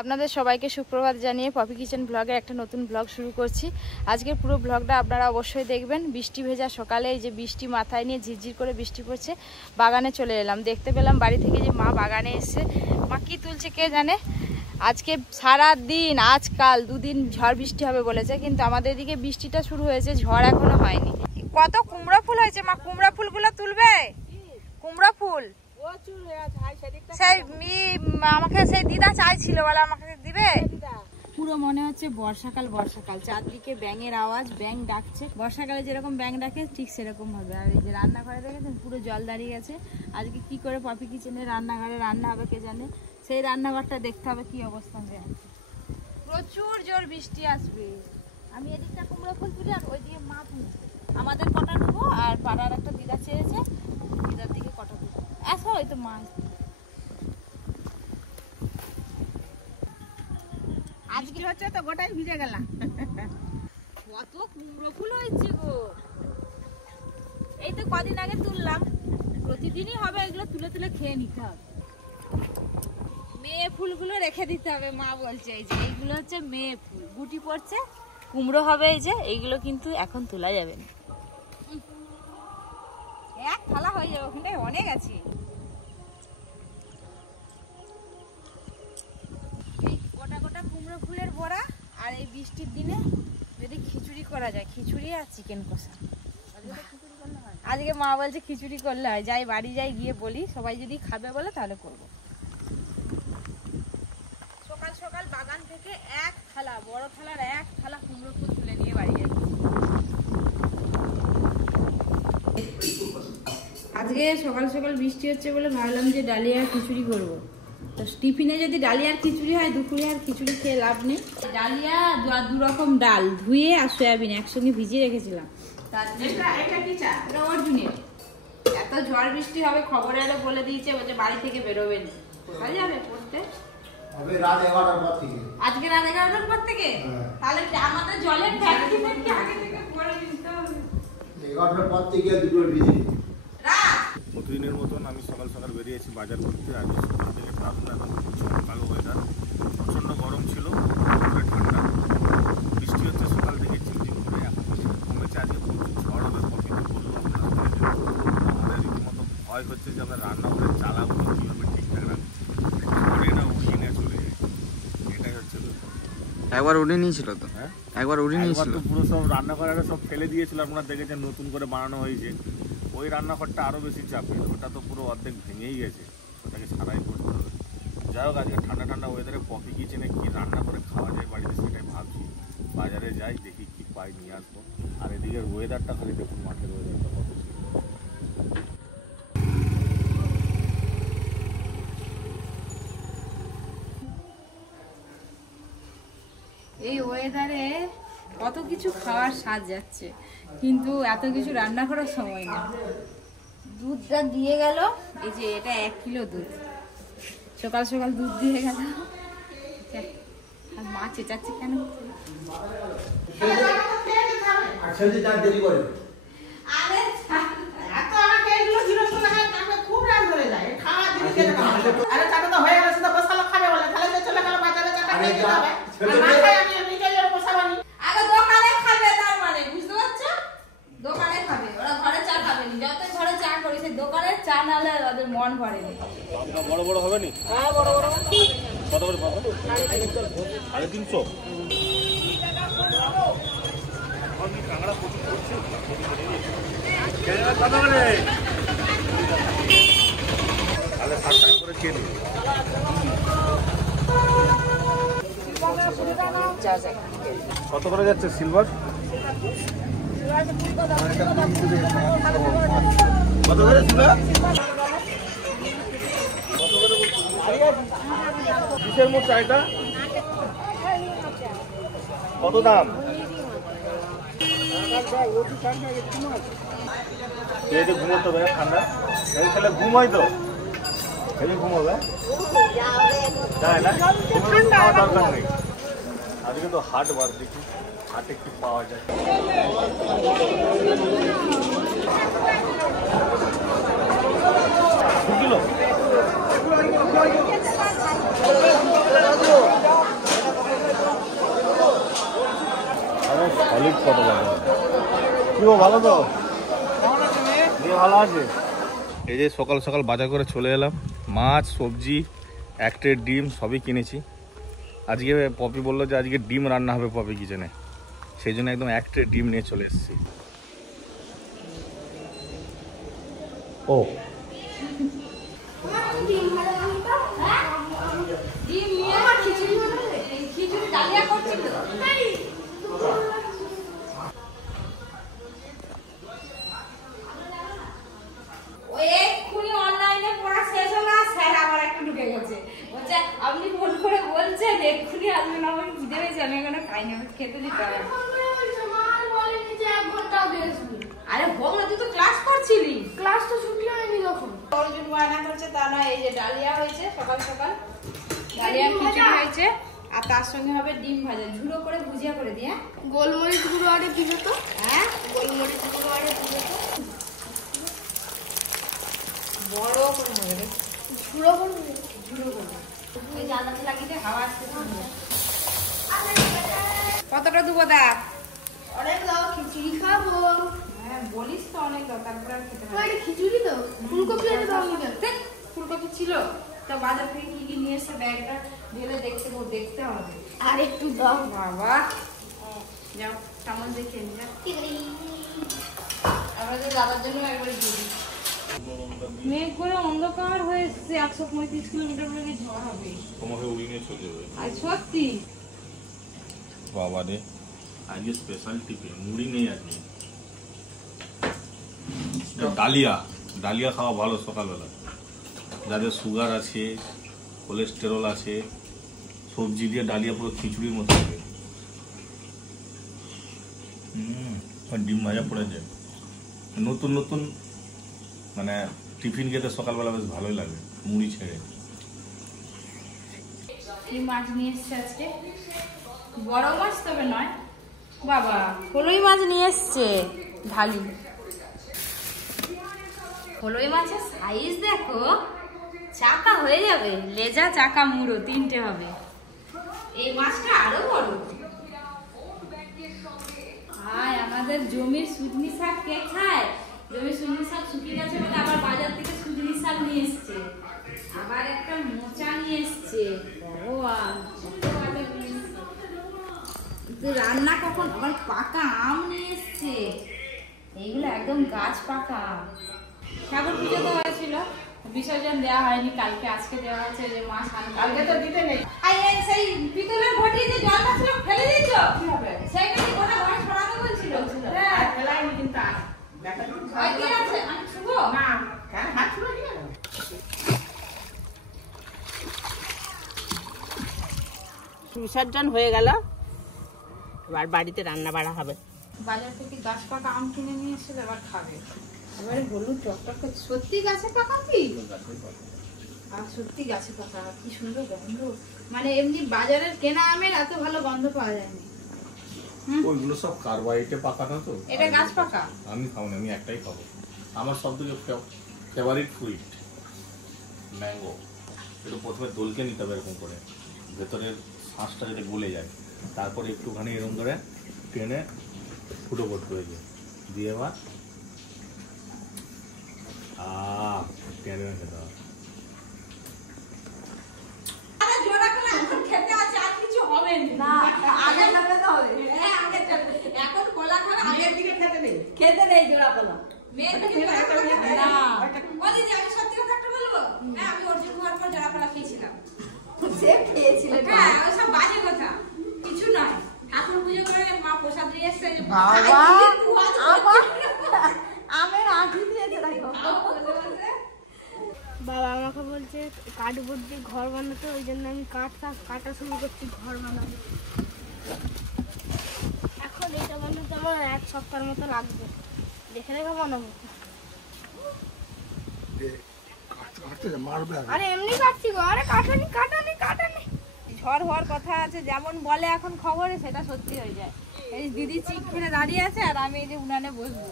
আপনাদের সবাইকে সুপ্রভাত জানিয়ে পপি কিচেন ব্লগের একটা নতুন ব্লগ শুরু করছি। আজকের পুরো ব্লগটা আপনারা অবশ্যই দেখবেন। বৃষ্টি ভেজা সকালে এই যে বৃষ্টি মাথায় নিয়ে ঝিরঝির করে বৃষ্টি পড়ছে, বাগানে চলে এলাম। দেখতে পেলাম বাড়ি থেকে যে মা বাগানে এসে, মা কি তুলছে কে জানে। আজকে সারা দিন আজকাল দুদিন ঝড় বৃষ্টি হবে বলেছে, কিন্তু আমাদের এদিকে বৃষ্টিটা শুরু হয়েছে, ঝড় এখনো হয়নি। কত কুমড়ো ফুল হয়েছে মা, কুমড়ো ফুলগুলো তুলবে? কুমড়ো ফুল আমাকে সেই দিদা চাইছিল, বলে আমাকে দিবে। পুরো মনে হচ্ছে বর্ষাকাল বর্ষাকাল, চারদিকে ব্যাঙের আওয়াজ, ব্যাঙ ডাকছে। বর্ষাকালে যেরকম ব্যাঙ ডাকে ঠিক সেরকম হবে। আর এই যে রান্নাঘরে দেখেছেন পুরো জল দাঁড়িয়ে গেছে। আজকে কি করে পপি কিচেনে রান্নাঘরে রান্না হবে কে জানে। সেই রান্নাঘরটা দেখতে হবে কি অবস্থা হয়ে আছে। প্রচুর জোর বৃষ্টি আসবে। আমি এদিকটা কুমড়ো ফুল তুলি আর ওইদিকে মা তুলছে। আমাদের কটা নেবো আর পাড়ার একটা দিদা চেয়েছে, দিদার দিকে কটা দেবো। আসো ওই তো মা আজকে হচ্ছে তো গোটাই ভিজে গেলাম। কত কুমড়ো ফুল হয়েছে গো, এই তো কদিন আগে তুললাম। প্রতিদিনই হবে এগুলো, তুলে তুলে খেয়ে নিতে হবে। মেয়ে ফুলগুলো রেখে দিতে হবে মা বলছে। এই যে এইগুলো হচ্ছে মেয়ে ফুল, গুটি পড়ছে, কুমড়ো হবে। এই যে এইগুলো কিন্তু এখন তোলা যাবে না, এক থালা হয়ে যাবে, ওখানটায় অনেক আছে। কুমড়ো ফুলের বড়া আর এই বৃষ্টির দিনে যদি খিচুড়ি করা যায়, খিচুড়ি আর চিকেন কষা। আজকে মা বলছে খিচুড়ি করলে হয়। যাই বাড়ি যাই গিয়ে বলি, সবাই যদি খাবে বলে তাহলে করব। সকাল সকাল বাগান থেকে এক থালা, বড় থালার এক থালা কুমড়ো ফুল তুলে নিয়ে বাড়ি যাই। আজকে সকাল সকাল বৃষ্টি হচ্ছে বলে ভাবলাম যে ডালিয়া আর খিচুড়ি করবো। তো টিফিনে যদি ডালিয়া আর খিচুড়ি হয়, দুপুরে আর খিচুড়ি খেয়ে লাভ নেই। ডালিয়া দু রকম ডাল ধুয়ে আর সয়াবিন একসঙ্গে ভিজিয়ে রেখেছিলাম। অর্জুনের এত ঝড় বৃষ্টি হবে খবরে আরো বলে দিয়েছে, বলছে বাড়ি থেকে বেরোবেন। কোথায় যাবে পড়তে? আজকে রাত 11টার পর থেকে? তাহলে আমাদের জলের ট্যাঙ্কি থেকে আগে থেকে করে নিতে হবে। 11টার পর থেকে দুপুর ভিজে প্রতিদিনের মতন আমি সকাল সকাল বেরিয়েছি বাজার করতে। আজ সকাল থেকে প্রাপ্ত এখন কালো ওয়েদার, প্রচণ্ড গরম ছিল, ঠান্ডা, বৃষ্টি হচ্ছে সকাল থেকে ঝিমঝিম করে। এখন কমেছে, আজকে প্রচুর ঝড় হবে। কপিতে বলবো আমাদের রীতিমতো ভয় হচ্ছে যে আমরা রান্না করে চালাগুলো কীভাবে ঠিকঠাক রাখবো, ঝড়ে না উড়িয়ে নিয়ে চলে যায়। এটাই হচ্ছে একবার উড়ে নিয়েছিল তো। হ্যাঁ, একবার উড়ে নিয়েছিল তো পুরো সব রান্নাঘরে সব ফেলে দিয়েছিল। আপনারা দেখেছেন নতুন করে বানানো হয়েছে। ওই রান্নাঘরটা আরও বেশি চাপের, ওটা তো পুরো অর্ধেক ভেঙেই গেছে, ওটাকে সারাই করতে হবে। যাই হোক, আজকে ঠান্ডা ঠান্ডা ওয়েদারে পপি কিচেনে কী রান্না করে খাওয়া যায় বাড়িতে সেটাই ভাবছি। বাজারে যাই, দেখি কি পাই নিয়ে আসবো। আর এদিকের ওয়েদারটা খালি দেখুন, মাঠের ওয়েদারটা কত এই ওয়েদারে কত কিছু খাওয়ার স্বাদ যাচ্ছে, কিন্তু এত কিছু রান্না করার সময় না। দুধটা দিয়ে গেল, এই যে এটা 1 কিলো দুধ, সকাল সকাল দুধ দিয়ে গেল। আর মা চেঁচাচ্ছে কেন? মন ভরে বড় বড় হবে নি? হ্যাঁ বড় বড়। কত করে পাবো? 350। কাঁকড়া প্রচুর করছে, কত করে? তাহলে 60 টাকা করে খেয়ে নেবে। কত করে যাচ্ছে সিলভার? কত করে সিলভার? কিসের মোট চাইটা? কত দাম? ঘুমোতে হবে ঠান্ডা, এই খেলে ঘুম হয় তো, হেভি ঘুম হবে। তাই না, দরকার নেই। আজকে তো হাট বার, দেখি হাটে কি পাওয়া যায়। কিলো সলিড কত ভালো কি ভালো তো ভালো আছে। এই যে সকাল সকাল বাজার করে চলে এলাম, মাছ সবজি এক ট্রে ডিম সবই কিনেছি। আজকে পপি বললো যে আজকে ডিম রান্না হবে পপি কিচেনে, সেই জন্য একদম এক ট্রে ডিম নিয়ে চলে এসেছি। ও আপনি ফোন করে বলছেন এক্ষুনি আসবেন, আমার খিদে পেয়েছে, আমি এখানে খাইনি, আমি খেতে দিতে হবে। আরে হোক না, তুই তো ক্লাস করছিলি। ক্লাস তো ছুটি হয়নি তখন। অর্জুন বায়না করছে তা না, এই যে ডালিয়া হয়েছে সকাল সকাল, ডালিয়া খিচুড়ি হয়েছে, আর তার সঙ্গে হবে ডিম ভাজা, ঝুড়ো করে ভুজিয়া করে দিয়ে। গোলমরিচ গুঁড়ো আরে দিবে তো? হ্যাঁ, গোলমরিচ গুঁড়ো আরে দিবে তো, বড় করে হবে, ঝুড়ো করবে, ঝুড়ো করবে। এই জানাতে লাগিয়ে হাওয়া আসতে শুনবে। কতটা দেবো দা? অনেক দাও, খিচুড়ি খাবো। হ্যাঁ বলিস তো অনেক দাও, তারপরে আর খেতে হবে। খিচুড়ি দাও, ফুলকপি আছে দাও। ফুলকপি ছিল তো, বাজার থেকে কি কি নিয়ে এসে ব্যাগটা ঢেলে দেখতে হবে। আর একটু দাও বাবা, যাও সামনে দেখে নি। আমরা যে দাদার জন্য একবার দিয়ে দিই। মেঘ করে অন্ধকার হয়ে এসছে, 135 কিলোমিটার বেগে ঝড় হবে, তোমাকে উড়িয়ে চলে যাবে। আর সত্যি বাবা রে, আজকে স্পেশাল টিফিন মুড়ি নেই আজকে, ডালিয়া ডালিয়া খাওয়া ভালো সকালবেলা, যাদের সুগার আছে কোলেস্টেরল আছে, সবজি দিয়ে ডালিয়া পুরো খিচুড়ির মতো হবে। ডিম ভাজা পড়েছে, নতুন নতুন মানে টিফিন খেতে সকালবেলা বেশ ভালোই লাগে মুড়ি ছেড়ে। এই মাছ নিয়ে এসছে আজকে, বড় মাছ তবে নয় বাবা, কলই মাছ নিয়ে এসছে ঢালি। কলই মাছের সাইজ দেখো, চাকা হয়ে যাবে, লেজা চাকা মুড়ো তিনটে হবে। এই মাছটা আরো বড়। হাই, আমাদের জমির সুজনি শাক কে খায়? জমির সুজনি শাক শুকিয়ে গেছে বলে আবার বাজার থেকে সুজনি শাক নিয়ে এসছে, আবার একটা মোচা নিয়ে এসছে। ভগবান, রান্না কখন, আবার পাকা আম নিয়ে এসছে, এইগুলো একদম গাছ পাকা। ঠাকুর পুজো তো হয়েছিল, বিসর্জন দেওয়া হয়নি কালকে, আজকে দেওয়া হচ্ছে। যে মাছ কালকে তো দিতে নেই, সেই পিতলের ঘটি যে জলটা ছিল ফেলে দিয়েছ, সেইটা কি গোটা ঘরে ছড়াতে বলছিল? হ্যাঁ ফেলাইনি, কিন্তু বিসর্জন হয়ে গেল, এবার বাড়িতে রান্না বাড়া হবে। বাজার থেকে গাছ পাকা আম কিনে নিয়ে এসে এবার খাবে। এবারে হলুদ টকটক, সত্যি গাছে পাকা কি? আর সত্যি গাছে পাকা, কি সুন্দর গন্ধ, মানে এমনি বাজারের কেনা আমের এত ভালো গন্ধ পাওয়া যায়নি। ওইগুলো সব কার্বাইটে পাকা না তো, এটা গাছ পাকা। আমি খাবো না, আমি একটাই খাবো। আমার সব থেকে ফেভারিট ফ্রুট ম্যাঙ্গো। এটা প্রথমে দোলকে নিতে হবে এরকম করে, ভেতরের শাঁসটা যাতে গলে যায়, তারপরে একটুখানি এরকম করে টেনে ফুটো করতে হয়েছে দিয়ে এবার টেনে খেতে হবে। খেতে নেই জোড়া কলা। আমি অর্জুন হওয়ার পর জোড়া কলা খেয়েছিলাম। সে খেয়েছিল, হ্যাঁ ওসব বাজে কথা, কিছু নয়। ঠাকুর পুজো করে মা প্রসাদ দিয়ে এসছে, আমের আঁটি দিয়েছে দেখো। বাবা আমাকে বলছে কাঠবোর্ড দিয়ে ঘর বানাতে, ওই জন্য আমি কাটা শুরু করছি ঘর বানাতে। এখন এটা বানাতে আমার 1 সপ্তাহের মতো লাগবে, দেখে দেখে বানাবো। আরে এমনি কাটছি গো, আরে কাটানি। ঝড় হওয়ার কথা আছে, যেমন বলে এখন খবরে সেটা সত্যি হয়ে যায়। এই দিদি চিক ফেলে দাঁড়িয়ে আছে, আর আমি এই যে উনানে বসবো।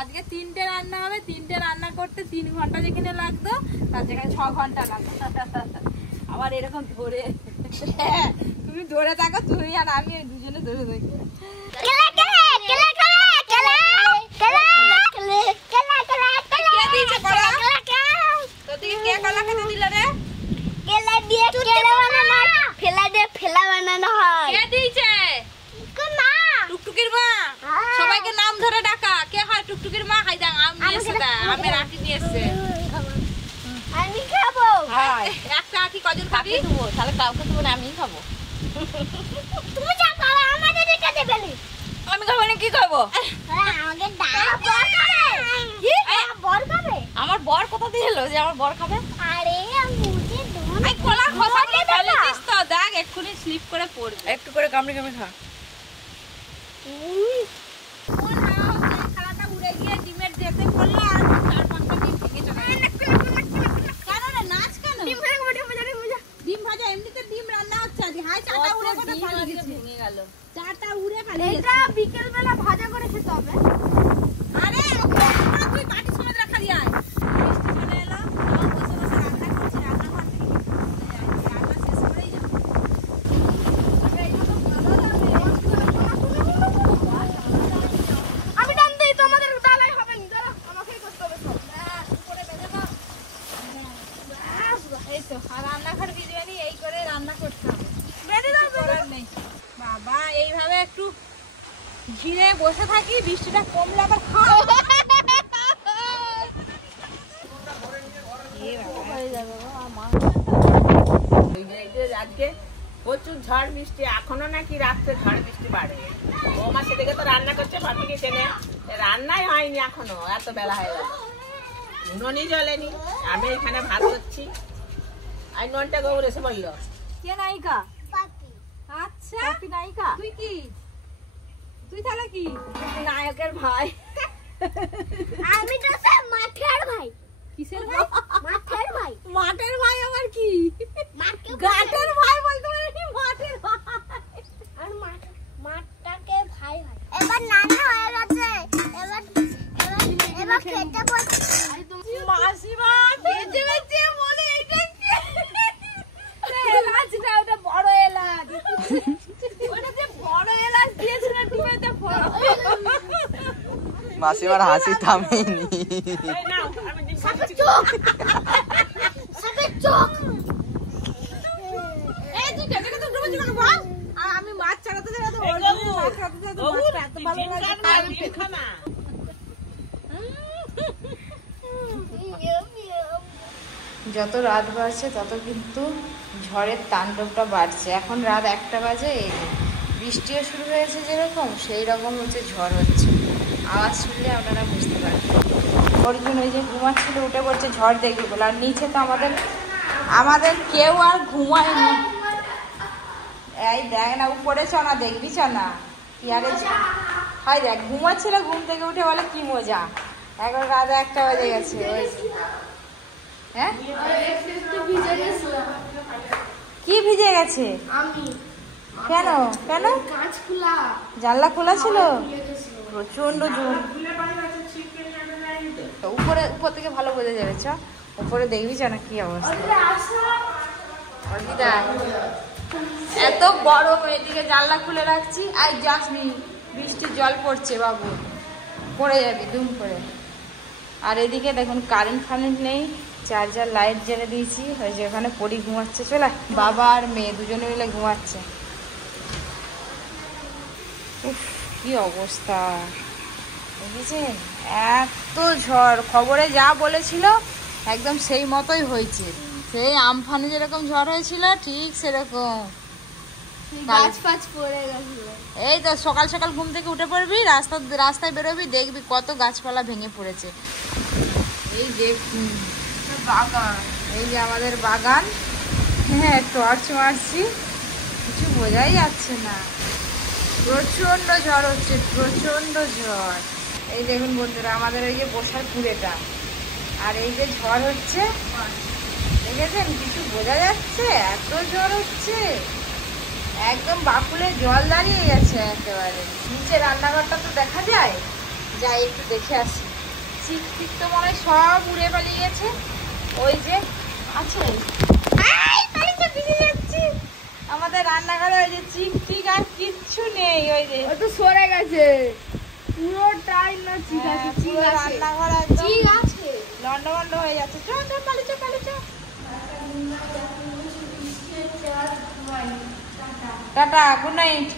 আজকে 3টে রান্না হবে, 3টে রান্না করতে 3 ঘন্টা যেখানে লাগতো তার জায়গায় 6 ঘন্টা লাগতো। আবার এরকম ধরে, তুমি ধরে থাকো, তুমি আর আমি দুজনে ধরে থাকি। কলা খেতে দিল রে? কেলা দিয়ে কেলা বানানো, ফেলা দিয়ে ফেলা বানানো হয়। কে দিয়েছে? মা, টুকটুকির মা। সবাইকে নাম ধরে ডাকা। কে হয় টুকটুকির মা? হাই দাও, আম নিয়ে এসে দাও। আমের আটি নিয়ে এসে। আমি খাবো। একটা আটি কজন খাবি? তাহলে কাউকে দেবো না, আমিই খাবো। তুমি যা খাবে আমাদের এটা দেবে না। আমি খাবো না, কি খাবো? আমাকে দাও, বর খাবে। কি? বর খাবে? আমার বর কোথা দিয়ে এলো যে আমার বর খাবে? আরে মুঝে দোন। এই কলা খোসা দিয়ে ফেলেছিস তো, দেখ এক্ষুনি স্লিপ করে পড়বে। একটু করে কামড়ে কামড়ে খা। কোন হাওয়া হচ্ছে, খেলাটা উড়ে গিয়ে ডিমের যেতে পড়লো আর 4-5টা ডিম ভেঙে চলে গেল। কেন রে, নাচ কেন? ডিম ভাজা, এমনিতে ডিম রান্না হচ্ছে আজ। হাই, চাটা উড়ে কোথায় পালিয়ে গেছে? ভেঙে গেল। চাটা উড়ে পালিয়ে গেছে। এটা বিকেল বেলা ভাজা করে খেতে হবে। আরে তুই বাটি সমেত রাখা দিয়ে আয়। বৃষ্টি চলে এলো, আমি বসে বসে রান্না করছি, রান্নাঘর থেকে রান্না শেষ করেই যাবো। আমি টান দেই, তোমাদের ডালাই হবে না। দাঁড়া, আমাকেই করতে হবে সব। উপরে বেঁধে দাও। এই তো, আর রান্নাঘর ভিজবে নি, এই করে রান্না করতে হবে। বেঁধে দাও, কিছু করার নেই। বাবা, এইভাবে একটু ঘিরে বসে থাকি, বৃষ্টিটা কমলে আবার খাও। আজকে প্রচুর ঝড় বৃষ্টি, এখনো নাকি রাত্রে ঝড় বৃষ্টি বাড়ে। বৌমা সেদিকে তো রান্না করছে ভাবিকে টেনে, রান্নাই হয়নি এখনো, এত বেলা হয়ে গেল। উনুনই জ্বলেনি, আমি এখানে ভাত করছি। আর ননটা গৌর এসে বললো কে নায়িকা? পাপি। আচ্ছা, কপি নায়িকা। তুই কি? তুই তাহলে কি? নায়কের ভাই। আমি তো স্যার মাঠের ভাই। কিসের ভাই? মাঠের ভাই। মাঠের ভাই আবার কি? মাঠকে গাটের ভাই বলতে পারি, মাঠের ভাই। আর মাঠটাকে ভাই ভাই। এবার নানা হয়ে গেছে। এবার খেতে বসে। মাসিমা বেঁচে বেঁচে বলে এইটা কি? এলাচ না, ওটা বড় এলাচ। ওটা যে বড় এলাচ দিয়েছিল ডিমেতে বড়। মাসিমার হাসি থামেনি। সাপের চোখ। সাপের চোখ। এই তুই কেটে কেটে উঠে বলছিস কেন বল? আর আমি মাছ ছাড়াতে ছাড়াতে মাছ ছাড়াতে ছাড়াতে মাছটা এত ভালো লাগে। যত রাত বাড়ছে তত কিন্তু ঝড়ের তাণ্ডবটা বাড়ছে। এখন রাত 1টা বাজে, এই যে বৃষ্টিও শুরু হয়েছে, যেরকম সেই রকম হচ্ছে ঝড় হচ্ছে। আওয়াজ শুনলে আপনারা বুঝতে পারবেন। অর্জুন ওই যে ঘুমাচ্ছিল, উঠে পড়ছে ঝড় দেখবে বলে। আর নিচে তো আমাদের কেউ আর ঘুমায়নি। এই দেখ না, উপরে চনা দেখবি, চনা কি আরে হাই দেখ, ঘুমাচ্ছিল, ঘুম থেকে উঠে বলে কি মজা। এখন রাত 1টা বাজে গেছে। ওই হ্যাঁ, কি ভিজে গেছে? আমি কেন কেন? কাঁচ খোলা। জানলা খোলা ছিল, প্রচন্ড জোর। উপর থেকে ভালো বোঝা যাবে। চ উপরে দেখবি না কি অবস্থা। অর্পিতা, এত গরম, এদিকে জানলা খুলে রাখছি। আর যাসনি, বৃষ্টির জল পড়ছে বাবু, পড়ে যাবি দুম করে। আর এদিকে দেখুন কারেন্ট ফারেন্ট নেই, চার্জার লাইট জ্বেলে দিয়েছি। ওই যে ওখানে পরি ঘুমাচ্ছে, চলে বাবা আর মেয়ে দুজনে মিলে ঘুমাচ্ছে। উফ, কি অবস্থা বুঝেছেন, এত ঝড়। খবরে যা বলেছিল একদম সেই মতোই হয়েছে। সেই আমফানে যেরকম ঝড় হয়েছিল ঠিক সেরকম। গাছ ফাছ পড়ে গেছিল। এই তো সকাল সকাল ঘুম থেকে উঠে পড়বি, রাস্তায় বেরোবি, দেখবি কত গাছপালা ভেঙে পড়েছে। এই দেখুন বাগান, এই যে আমাদের বাগান। হ্যাঁ, টর্চ মারছি, কিছু বোঝাই যাচ্ছে না। প্রচন্ড ঝড় হচ্ছে, প্রচন্ড ঝড়। এই দেখুন বন্ধুরা, আমাদের এই যে বসার কুড়েটা, আর এই যে ঝড় হচ্ছে, দেখেছেন কিছু বোঝা যাচ্ছে? এত ঝড় হচ্ছে, একদম বাকুলে জল দাঁড়িয়ে গেছে একেবারে। নিচে রান্নাঘরটা তো দেখা যায়, যাই একটু দেখে আসি। চিকচিক তো মনে হয় সব উড়ে পালিয়ে গেছে। ওই যে আছে, আমাদের রান্নাঘরে ওই যে চিকচিক আর কিচ্ছু নেই। ওই যে তো সরে গেছে পুরোটাই না। ঠিক আছে, পুরো রান্নাঘর একদম ঠিক আছে। লন্ডভন্ড হয়ে যাচ্ছে। চল চল পালিয়ে চল। Tata, good night.